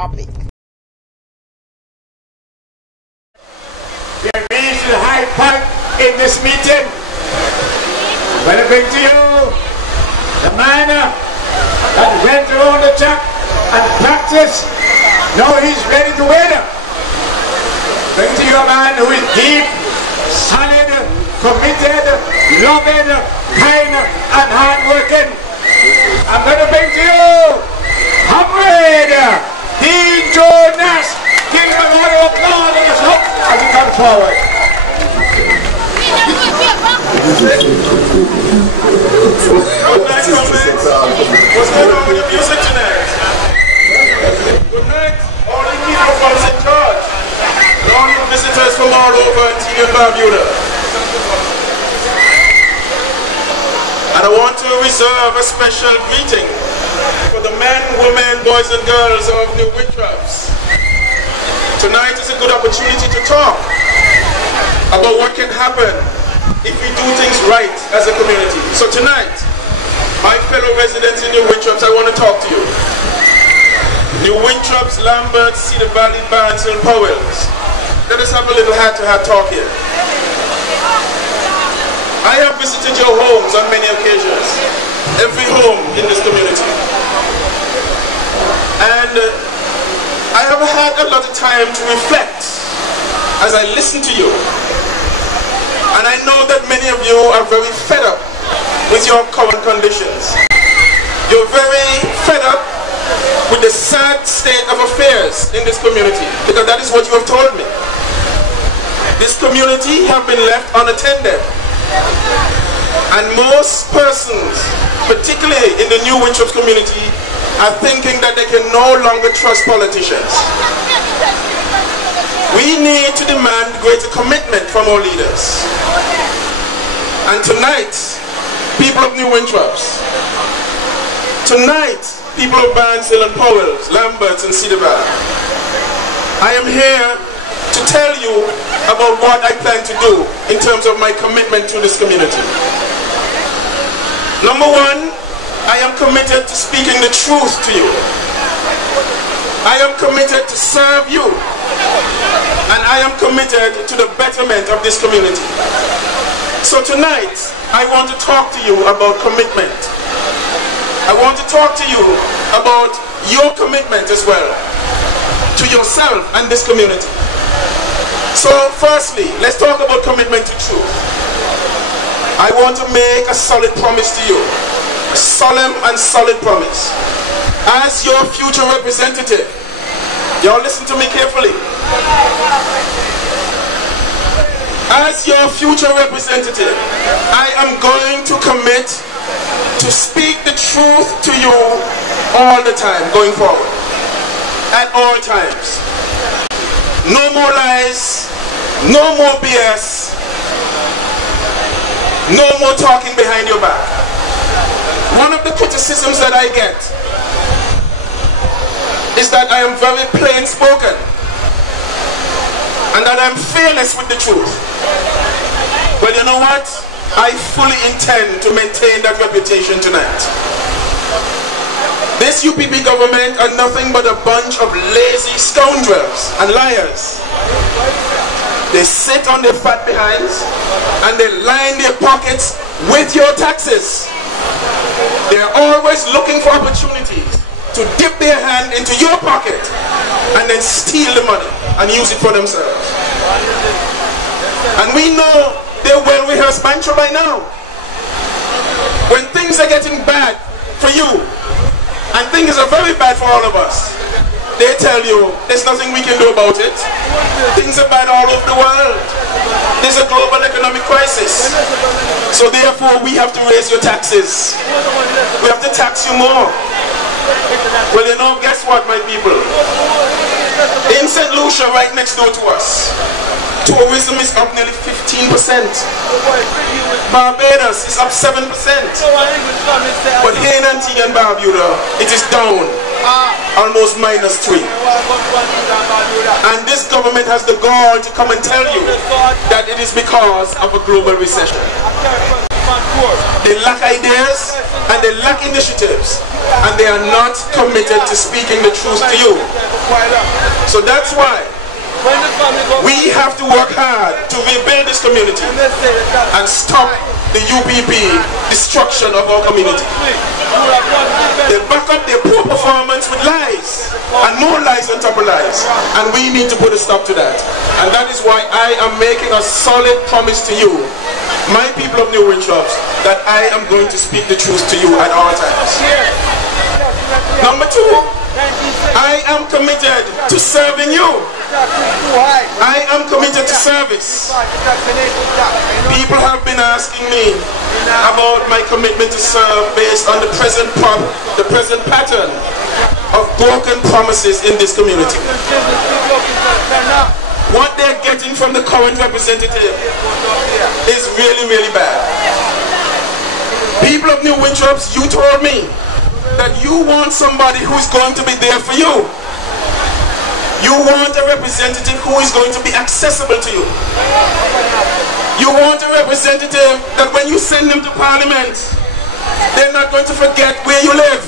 public. We have reached the high point in this meeting. I'm going to bring to you the man that went around the track and practiced. Now he's ready to win. Bring to you a man who is deep, solid, committed, loving, kind, and hard-working. I'm going to bring to you Comrade Dean Jonas. Give him a round of applause in his hook as he comes forward. Good night, comrades. What's going on with the music tonight? Good night, all the people from St. George, and all the visitors from all over Antigua and Barbuda. And I want to reserve a special greeting for the men, women, boys and girls of the Winthropes. Tonight is a good opportunity to talk about what can happen if we do things right as a community. So tonight, my fellow residents in New Winthropes, I want to talk to you. New Winthropes, Lambert, Cedar Valley, Barnstable, Powells. Let us have a little heart-to-heart talk here. I have visited your homes on many occasions, every home in this community. And I have had a lot of time to reflect as I listen to you. And I know that many of you are very fed up with your current conditions. You're very fed up with the sad state of affairs in this community, because that is what you have told me. This community have been left unattended. And most persons, particularly in the New Winthropes community, are thinking that they can no longer trust politicians. We need to demand greater commitment from our leaders. And tonight, people of New Winthropes, tonight, people of Barnstable and Powells, Lamberts and Cedar Valley, I am here to tell you about what I plan to do in terms of my commitment to this community. Number one, I am committed to speaking the truth to you. I am committed to serve you. And I am committed to the betterment of this community. So tonight, I want to talk to you about commitment. I want to talk to you about your commitment as well, to yourself and this community. So firstly, let's talk about commitment to truth. I want to make a solid promise to you. A solemn and solid promise. As your future representative, y'all listen to me carefully. As your future representative, I am going to commit to speak the truth to you all the time going forward. At all times. No more lies, no more BS, no more talking behind your back. One of the criticisms that I get is that I am very plain spoken and that I'm fearless with the truth. Well, you know what? I fully intend to maintain that reputation tonight. This UPP government are nothing but a bunch of lazy scoundrels and liars. They sit on their fat behinds and they line their pockets with your taxes. They are always looking for opportunities to dip their hand into your pocket and then steal the money and use it for themselves. And we know they're well-rehearsed mantra by now. When things are getting bad for you, and things are very bad for all of us, they tell you there's nothing we can do about it. Things are bad all over the world. There's a global economic crisis. So therefore we have to raise your taxes. We have to tax you more. Well, you know, guess what, my people? In St. Lucia, right next door to us, tourism is up nearly 15%. Barbados is up 7%. But here in Antigua and Barbuda, it is down, almost -3. And this government has the gall to come and tell you that it is because of a global recession. They lack ideas and they lack initiatives, and they are not committed to speaking the truth to you. So that's why we have to work hard to rebuild this community and stop the UPP destruction of our community. They back up their poor performance with lies, and more lies on top of lies, and we need to put a stop to that. And that is why I am making a solid promise to you, my people of New Winthropes, that I am going to speak the truth to you at all times. Number two, I am committed to serving you. I am committed to service. People have been asking me about my commitment to serve based on the present pattern of broken promises in this community. What they're getting from the current representative is really, really bad. People of New Winthropes, you told me that you want somebody who's going to be there for you. You want a representative who is going to be accessible to you. You want a representative that when you send them to Parliament, they're not going to forget where you live.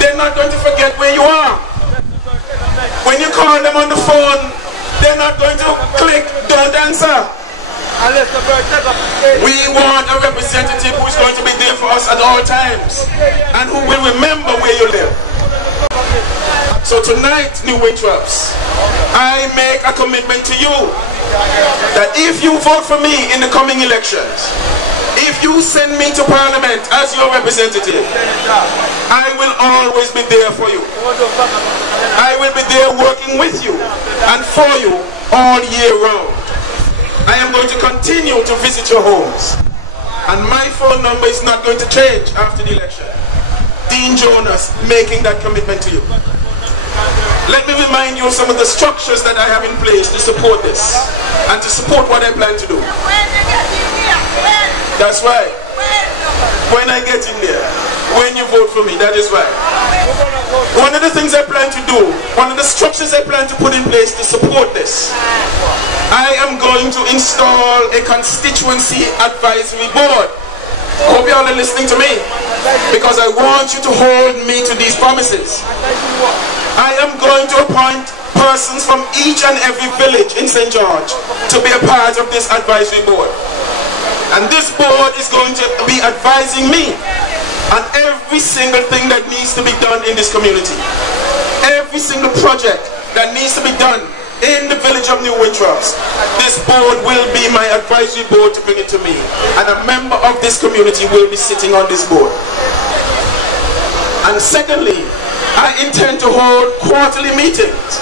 They're not going to forget where you are. When you call them on the phone, they're not going to click, don't answer. We want a representative who is going to be there for us at all times and who will remember where you live. So tonight, New Winthropes, I make a commitment to you that if you vote for me in the coming elections, if you send me to Parliament as your representative, I will always be there for you. I will be there working with you and for you all year round. I am going to continue to visit your homes, and my phone number is not going to change after the election. Dean Jonas making that commitment to you. Let me remind you of some of the structures that I have in place to support this and to support what I plan to do. That's right. When I get in there, when you vote for me, that is right. One of the things I plan to do, one of the structures I plan to put in place to support this, I am going to install a constituency advisory board. I hope you all are listening to me, because I want you to hold me to these promises. I am going to appoint persons from each and every village in St. George to be a part of this advisory board. And this board is going to be advising me on every single thing that needs to be done in this community. Every single project that needs to be done in the village of New Winthropes. This board will be my advisory board to bring it to me. And a member of this community will be sitting on this board. And secondly, I intend to hold quarterly meetings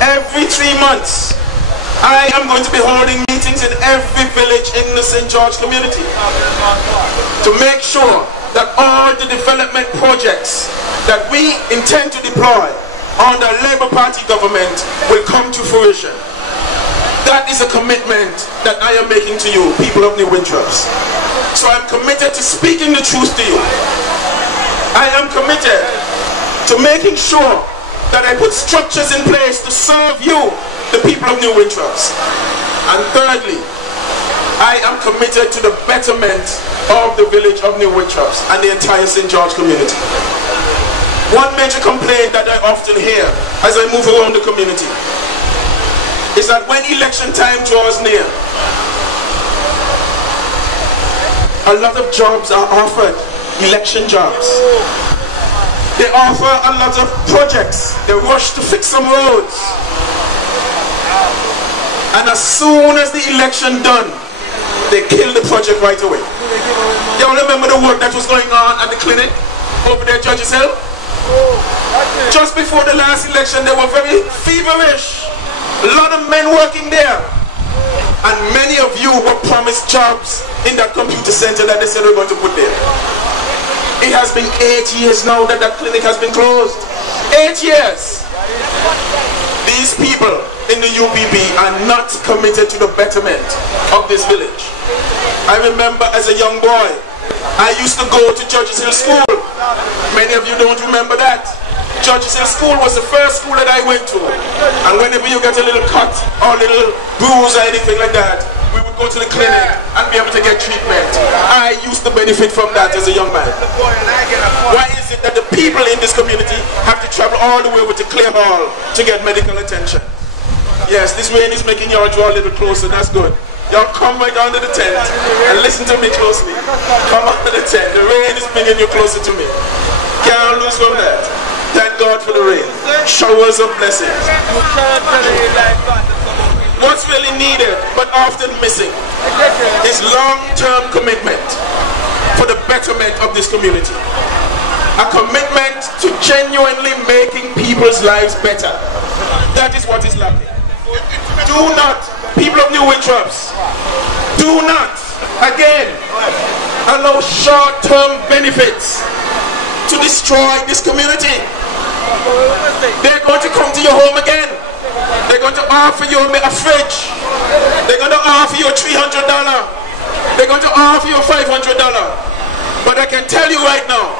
every 3 months. I am going to be holding meetings in every village in the St. George community to make sure that all the development projects that we intend to deploy under Labour Party government will come to fruition. That is a commitment that I am making to you, people of New Winthropes. So I'm committed to speaking the truth to you. I am committed to making sure that I put structures in place to serve you, the people of New Winthropes. And thirdly, I am committed to the betterment of the village of New Winthropes and the entire St. George community. One major complaint that I often hear as I move around the community is that when election time draws near, a lot of jobs are offered, election jobs. They offer a lot of projects. They rush to fix some roads. And as soon as the election done, they kill the project right away. You all remember the work that was going on at the clinic over there at Judge's Hill? Just before the last election, they were very feverish. A lot of men working there. And many of you were promised jobs in that computer center that they said they were going to put there. It has been 8 years now that that clinic has been closed. 8 years. These people in the UPP are not committed to the betterment of this village. I remember as a young boy, I used to go to Judge's Hill School. Many of you don't remember that. Judge's Hill School was the first school that I went to. And whenever you get a little cut or a little bruise or anything like that, we would go to the clinic and be able to get treatment. to benefit from that as a young man? Why is it that the people in this community have to travel all the way over to Clear Hall to get medical attention? Yes, this rain is making y'all draw a little closer. That's good. Y'all come right under the tent and listen to me closely. Come under the tent. The rain is bringing you closer to me. Can't lose from that. Thank God for the rain. Showers of blessings. What's really needed, but often missing, is long-term commitment for the betterment of this community. A commitment to genuinely making people's lives better. That is what is lacking. Do not, people of New Winthropes, do not, again, allow short-term benefits to destroy this community. They're going to come to your home again. They're going to offer you a fridge. They're going to offer you $300. They're going to offer you $500. But I can tell you right now,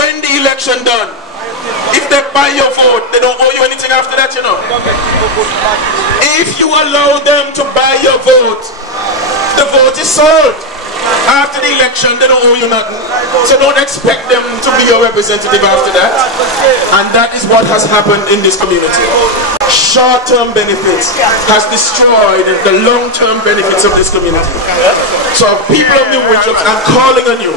when the election done, if they buy your vote, they don't owe you anything after that, you know. If you allow them to buy your vote, the vote is sold. After the election, they don't owe you nothing. So don't expect them to be your representative after that. And that is what has happened in this community. Short-term benefits has destroyed the long-term benefits of this community. So people of New Winthropes, I'm calling on you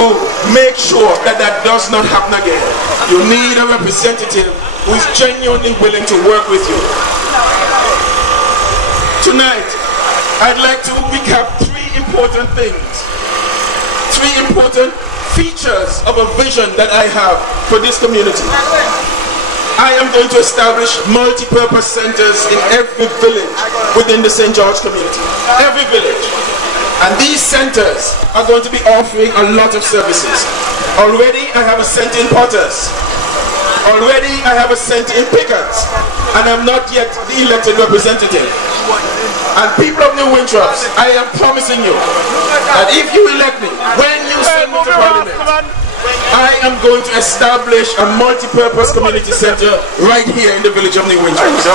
to make sure that that does not happen again. You need a representative who is genuinely willing to work with you. Tonight, I'd like to recap three important things, three important features of a vision that I have for this community. I am going to establish multi-purpose centers in every village within the St. George community. Every village. And these centers are going to be offering a lot of services. Already I have a center in Potters. Already I have a center in Pickens. And I'm not yet the elected representative. And people of New Winthropes, I am promising you that if you elect me, when you send me to Parliament, I am going to establish a multi-purpose community center right here in the village of New Winthropes.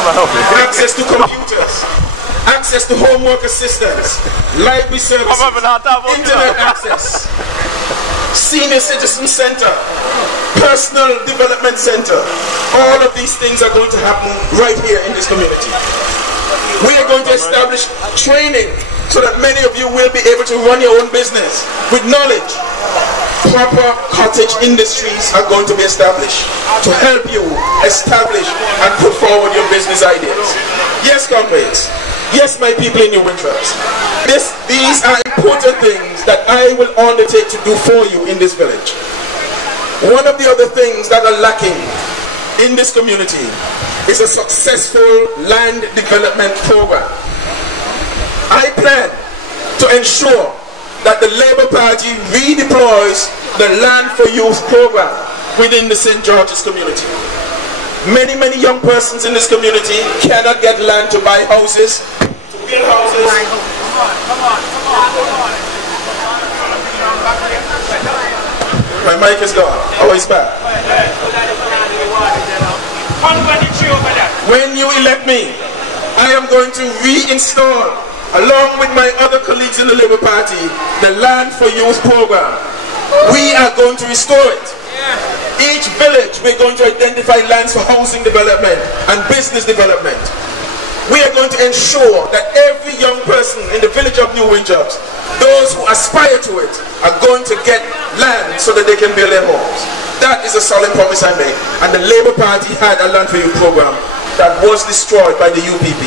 Access to computers, access to homework assistance, library services, internet access, senior citizen center, personal development center. All of these things are going to happen right here in this community. We are going to establish training so that many of you will be able to run your own business with knowledge. Proper cottage industries are going to be established to help you establish and put forward your business ideas. Yes, comrades. Yes, my people in New Winthropes. These are important things that I will undertake to do for you in this village. One of the other things that are lacking in this community is a successful land development program. I plan to ensure that the Labour Party redeploys the Land for Youth program within the St. George's community. Many young persons in this community cannot get land to buy houses, to build houses. My mic is gone. Oh, it's back. When you elect me, I am going to reinstall, along with my other colleagues in the Labour Party, the Land for Youth program. We are going to restore it. Each village, we're going to identify lands for housing development and business development. We are going to ensure that every young person in the village of New Winthropes, those who aspire to it, are going to get land so that they can build their homes. That is a solemn promise I made. And the Labour Party had a Land for You program that was destroyed by the UPP.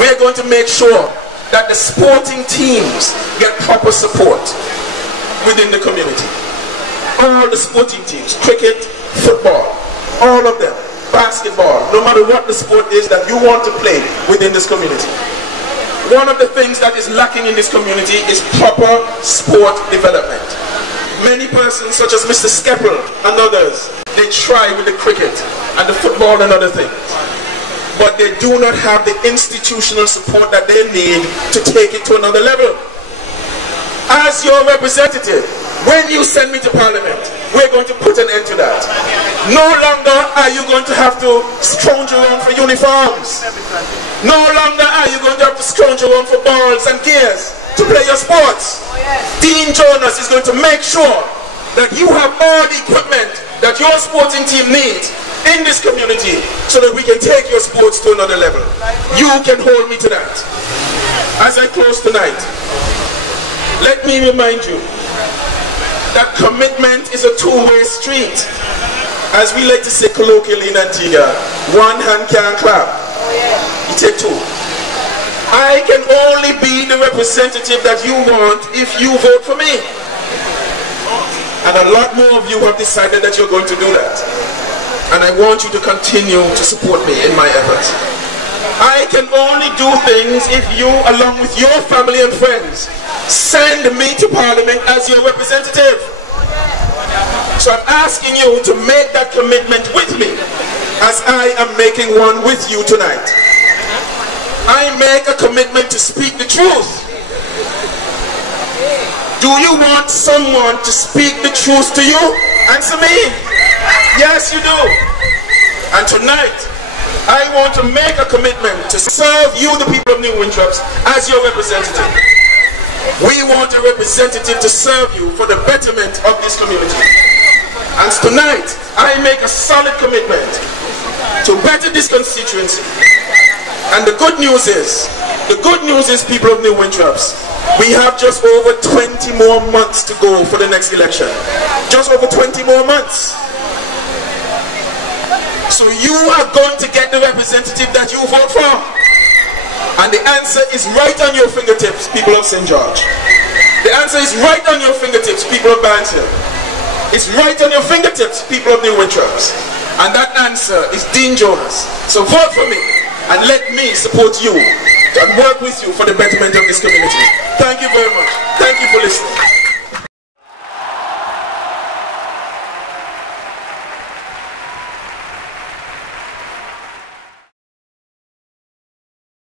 We are going to make sure that the sporting teams get proper support within the community. All the sporting teams, cricket, football, all of them, basketball, no matter what the sport is that you want to play within this community. One of the things that is lacking in this community is proper sport development. Many persons such as Mr. Skeppel and others, they try with the cricket and the football and other things. But they do not have the institutional support that they need to take it to another level. As your representative, when you send me to Parliament, we're going to put an end to that. No longer are you going to have to scrounge around for uniforms. No longer are you going to have to scrounge around for balls and gears. to play your sports. Dean Jonas is going to make sure that you have all the equipment that your sporting team needs in this community so that we can take your sports to another level. You can hold me to that. As I close tonight, let me remind you that commitment is a two-way street. As we like to say colloquially in Antigua, one hand can't clap. You take two. I can only be the representative that you want if you vote for me. And a lot more of you have decided that you're going to do that. And I want you to continue to support me in my efforts. I can only do things if you, along with your family and friends, send me to Parliament as your representative. So I'm asking you to make that commitment with me as I am making one with you tonight. I make a commitment to speak the truth. Do you want someone to speak the truth to you? Answer me. Yes, you do. And tonight, I want to make a commitment to serve you, the people of New Winthropes, as your representative. We want a representative to serve you for the betterment of this community. And tonight, I make a solid commitment to better this constituency. And the good news is, people of New Winthropes, we have just over 20 more months to go for the next election. Just over 20 more months. So you are going to get the representative that you vote for. And the answer is right on your fingertips, people of St. George. The answer is right on your fingertips, people of Banfield. It's right on your fingertips, people of New Winthropes. And that answer is Dean Jonas. So vote for me and let me support you and work with you for the betterment of this community. Thank you very much. Thank you for listening.